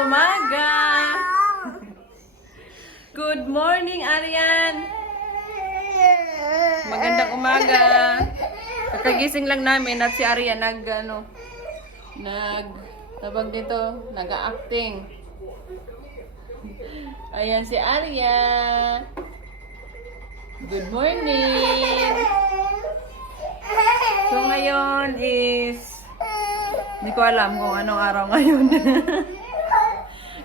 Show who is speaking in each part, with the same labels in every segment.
Speaker 1: umaga! Good morning, Arian! Magandang umaga! Kakagising lang namin at si Arian nag, ano, nag, tabag dito, nag-acting. Ayan si Arya! Good morning! So ngayon is hindi ko alam kung anong araw ngayon.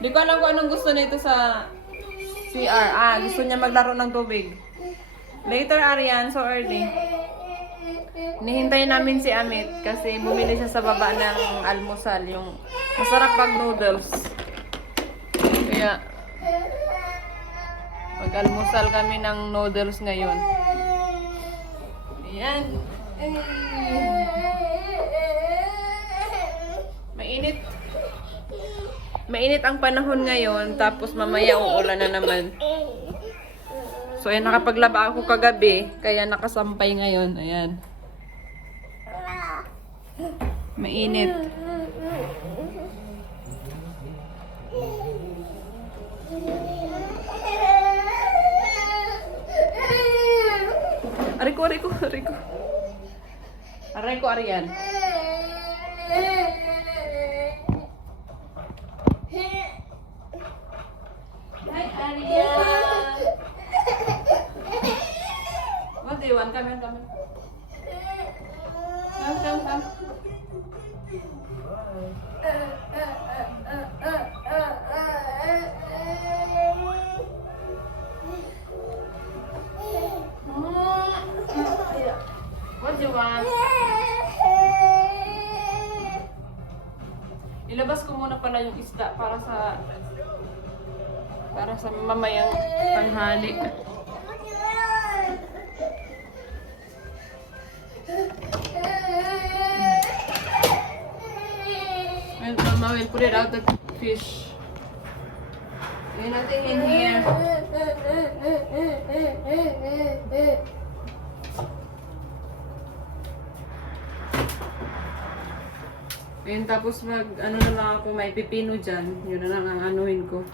Speaker 1: Hindi ko alam kung anong gusto nito sa CR. Ah, gusto niya maglaro ng tubig. Later, Arian, so early. Nihintay namin si Amit kasi bumili siya sa baba ng almusal, yung masarap pag noodles. Kaya, mag-almusal kami ng noodles ngayon. Ayan. Mainit. Mainit ang panahon ngayon, tapos mamaya uulan na naman. So, ayan, nakapaglaba ako kagabi, kaya nakasampay ngayon. Ayan. Mainit. Aray ko, aray ko, aray ko. Aray ko, Arian. What do you want? Ilabas ko muna pala yung isda para sa para sa mamayang tanghali. And Mama will put it out the fish. There's nothing in here. Ayun, tapos mag, ano na lang ako, may pipino dyan. Yun na lang ang anuhin ko.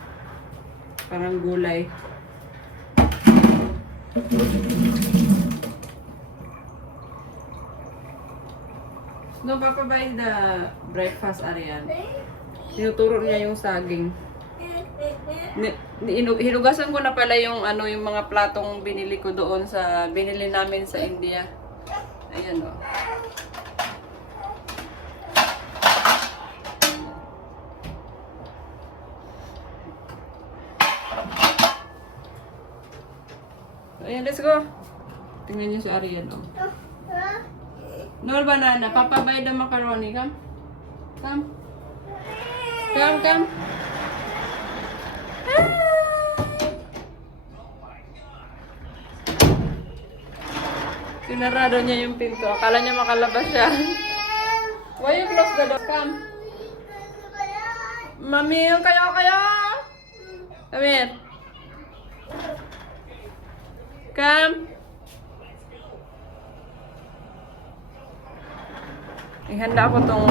Speaker 1: Parang gulay. No, Papa, buy the breakfast, Arian. Tinuturo niya yung saging. Ni- ni- inu- Hinugasan ko na pala yung ano yung mga platong binili ko doon sa binili namin sa India. Ayan oh. Ayan, let's go. Tingnan niyo si Arian oh. No banana. Papa buy the macaroni. Come. Come. Come, come. Sinarado niya yung pinto. Akala niya makalabas siya. Why you close the door? Come. Mami, yung kayo kayo. Come here. Come. Ihanda ko tong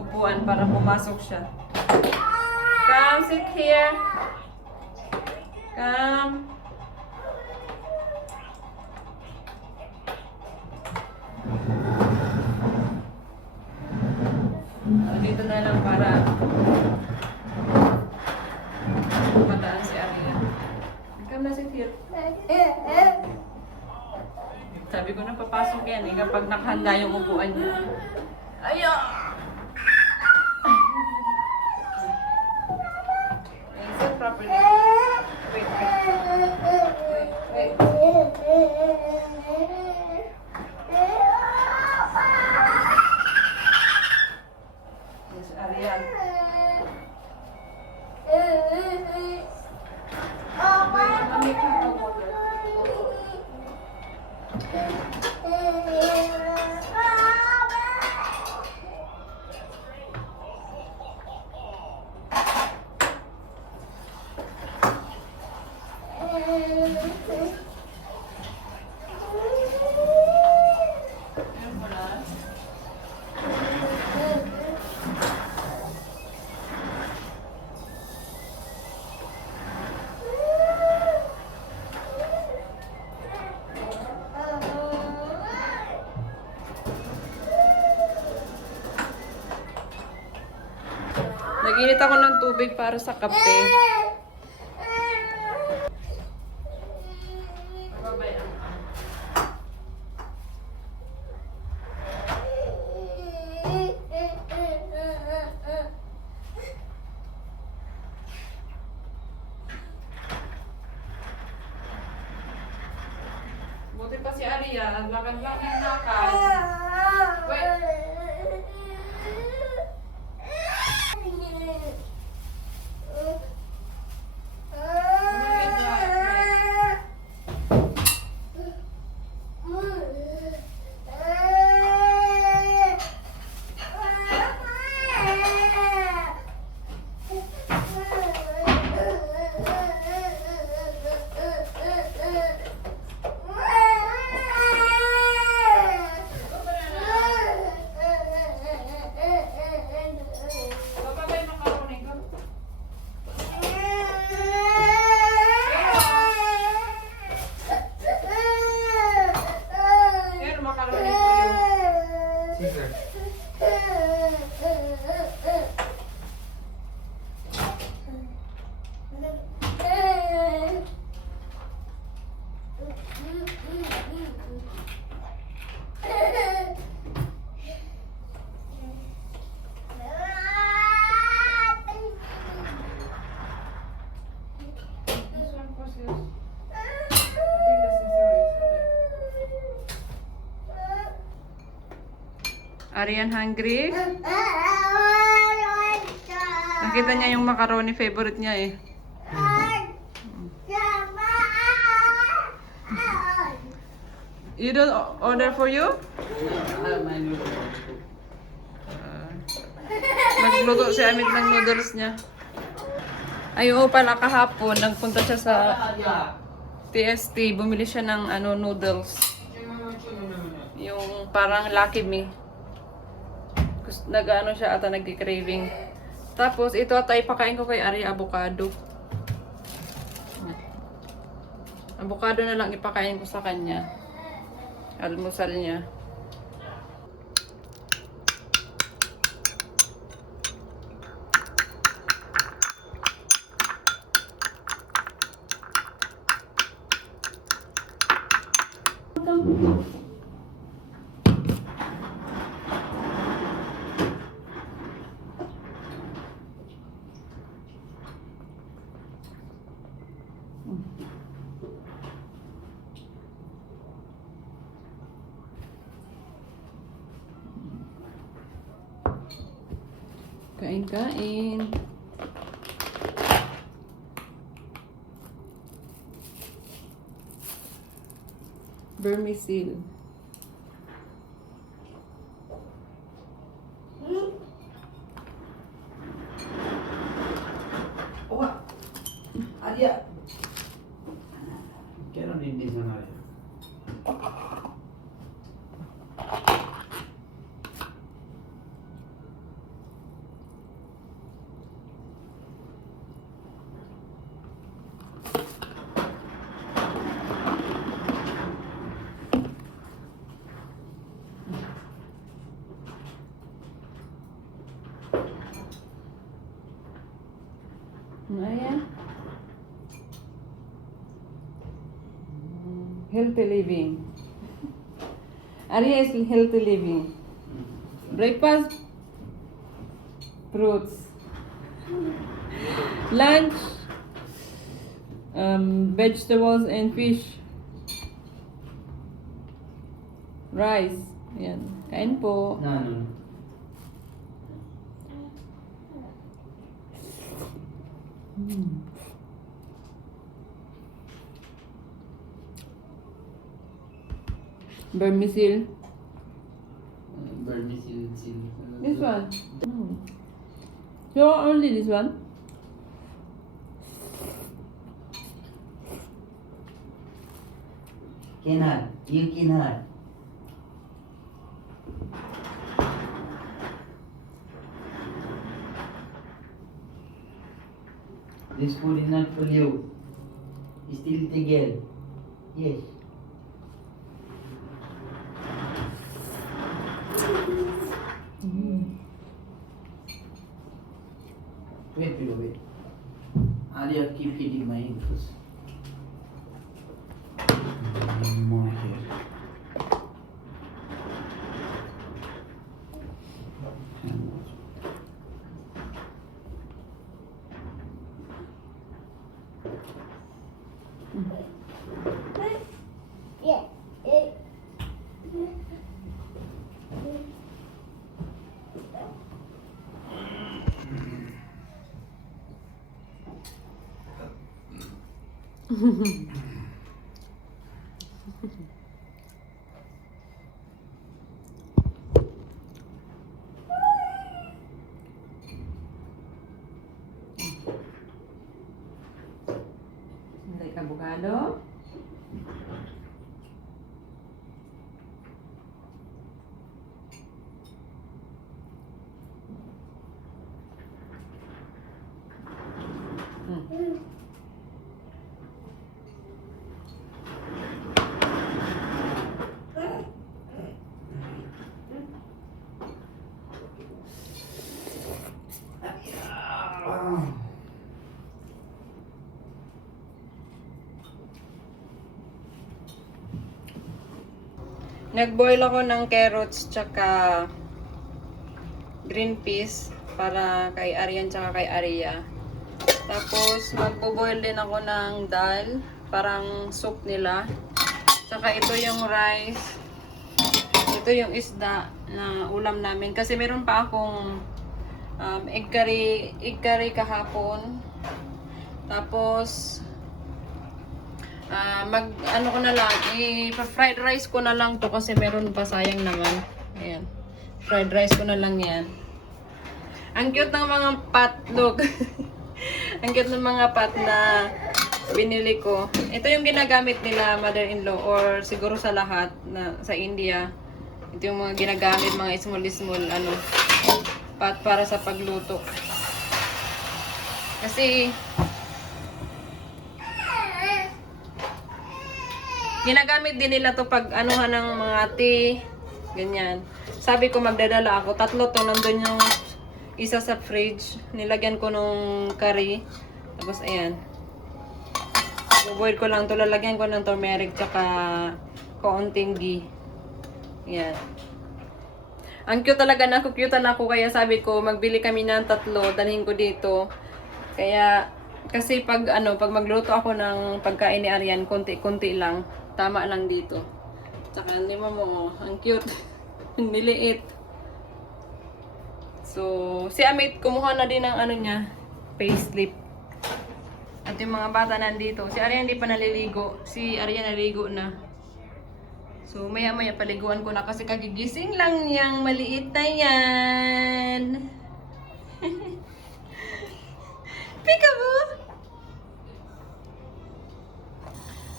Speaker 1: upuan para pumasok siya. Come, sit here. Come. Dito na lang para mataan si Aria. Come na, sit here. Sabi ko na papasok yan eh kapag nakahanda yung upuan niya. Ayo! Ako ng tubig para sa kape. Buti pa si Aria, lakad lang yung lakad. Wait. Arian hungry? Nakita niya yung macaroni favorite niya eh. You don't order for you? Uh, nagluto si Amit ng noodles niya. Ay, oo pala kahapon, nagpunta siya sa TST, bumili siya ng ano noodles. Yung parang Lucky Me. Nag-ano siya ata nagki-craving. Tapos ito ata ipakain ko kay Ari avocado. Avocado na lang ipakain ko sa kanya. Almusal niya. Kain-kain. Vermicil. Healthy living. Arya is healthy living. Breakfast, fruits. Lunch, um, vegetables and fish. Rice. Yan. Kain po.
Speaker 2: No, no.
Speaker 1: Vermicil.
Speaker 2: Vermicil.
Speaker 1: This one. So hmm. only this one?
Speaker 2: Cannot. You cannot. This food is not for you. Still tigel. Yes. Wait, wait, wait. Alia, keep hitting my
Speaker 1: 嗯哼
Speaker 2: 哼
Speaker 1: Nag-boil ako ng carrots tsaka green peas para kay Arian tsaka kay Aria. Tapos magbo-boil din ako ng dal, parang soup nila. Tsaka ito yung rice. Ito yung isda na ulam namin kasi meron pa akong um, egg curry, egg curry kahapon. Tapos Ah, mag ano ko na lang, i-fried rice ko na lang to kasi meron pa sayang naman. Ayan. Fried rice ko na lang 'yan. Ang cute ng mga pot, look. Ang cute ng mga pot na binili ko. Ito yung ginagamit nila mother-in-law or siguro sa lahat na sa India. Ito yung mga ginagamit mga small-small ano pot para sa pagluto. Kasi Ginagamit din nila to pag anuhan ng mga tea, ganyan. Sabi ko magdadala ako, tatlo to, nandun yung isa sa fridge. Nilagyan ko nung curry. Tapos ayan. Buboil ko lang to, lalagyan ko ng turmeric tsaka kaunting ghee. Ayan. Ang cute talaga na, cute na ako kaya sabi ko magbili kami ng tatlo, dalhin ko dito. Kaya kasi pag ano, pag magluto ako ng pagkain ni Arian, konti-konti lang. Tama lang dito. Tsaka mo mo, ang cute. Ang niliit. So, si Amit kumuha na din ng ano niya, payslip. At yung mga bata nandito. Si Arian hindi pa naliligo. Si Arian naligo na. So, maya-maya paliguan ko na kasi kagigising lang niyang maliit na yan. Peekaboo!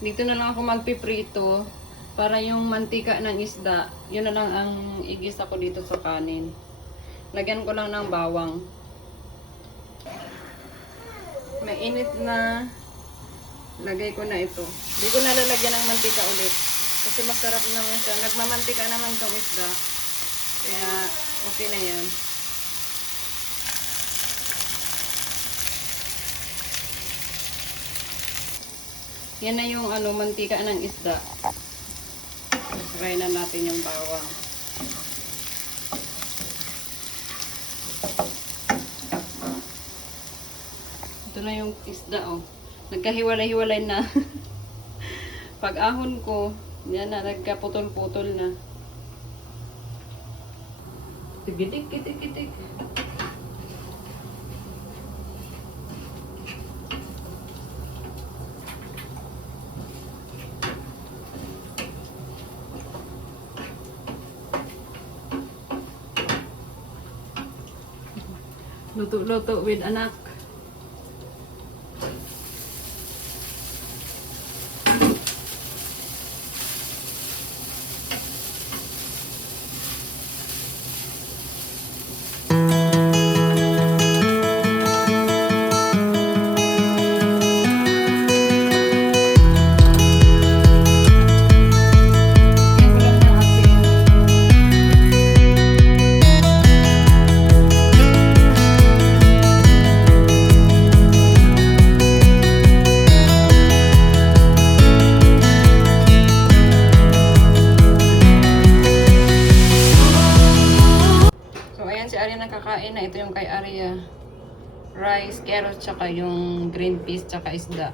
Speaker 1: Dito na lang ako magpiprito para yung mantika ng isda, yun na lang ang igisa ko dito sa kanin. Lagyan ko lang ng bawang. Mainit na lagay ko na ito. Hindi ko nalalagyan ng mantika ulit. Kasi masarap naman siya. Nagmamantika naman tong isda. Kaya okay na yan. Yan na yung ano, mantika ng isda. Try na natin yung bawang. Ito na yung isda, oh. Nagkahiwalay-hiwalay na. Pag ahon ko, yan na, nagkaputol-putol na. Tigitik, kitik, kitik. Luto-luto with anak. Rice, carrot, tsaka yung green peas, tsaka isda.